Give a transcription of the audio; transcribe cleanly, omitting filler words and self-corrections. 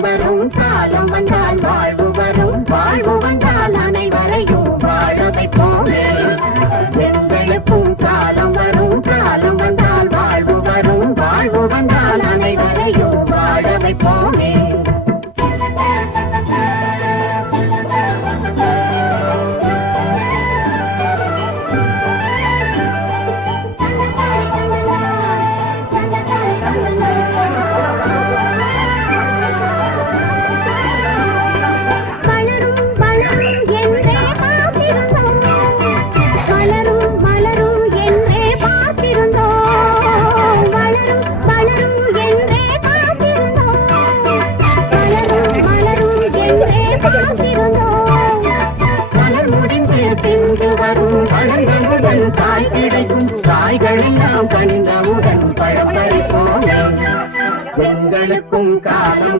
வரும் காலம் வந்தால் வாழ்வு வரும் வாழ்வு வந்தால் அனைவரையும் வாழ வைப்போமே எங்களுக்கும் காலம் வரும் காலம் வந்தால் வாழ்வு வரும் வாழ்வு வந்தால் அனைவரையும் வாழ வைப்போமே Come on.